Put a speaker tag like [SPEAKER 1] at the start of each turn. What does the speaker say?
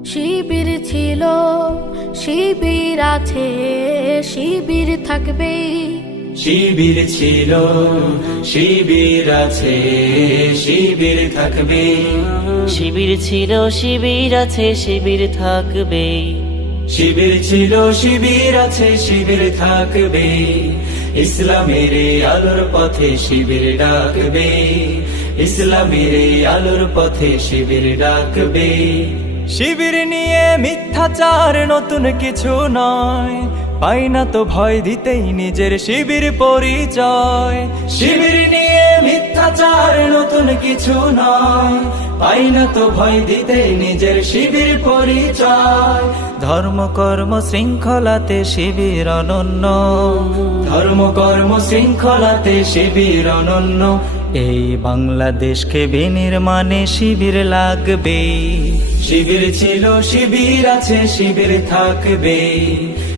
[SPEAKER 1] শিবির ছিল, শিবির আছে, শিবির থাকবে।
[SPEAKER 2] শিবির ছিল, শিবির আছে, শিবির থাকবে।
[SPEAKER 3] শিবির ছিল, শিবির আছে, শিবির থাকবে।
[SPEAKER 2] শিবির ছিল, শিবির আছে, শিবির থাকবে। ইসলামের এই আলোর পথে শিবির ডাকবে। ইসলামের এই আলোর পথে শিবির ডাকবে।
[SPEAKER 4] শিবির নিয়ে মিথ্যাচার নতুন কিছু নয়, পাই না তো ভয় দিতেই নিজের শিবির পরিচয়।
[SPEAKER 2] শিবির নিয়ে মিথ্যাচার নতুন কিছু নয়, পাই না তো ভয় দিতে নিজের শিবির পরিচয়।
[SPEAKER 4] ধর্ম কর্ম শৃঙ্খলাতে শিবির অনন্য,
[SPEAKER 2] ধর্ম কর্ম শৃঙ্খলাতে শিবির অনন্য।
[SPEAKER 4] এই বাংলাদেশকে বিনির্মাণে শিবির লাগবে।
[SPEAKER 2] শিবির ছিল, শিবির আছে, শিবির থাকবে।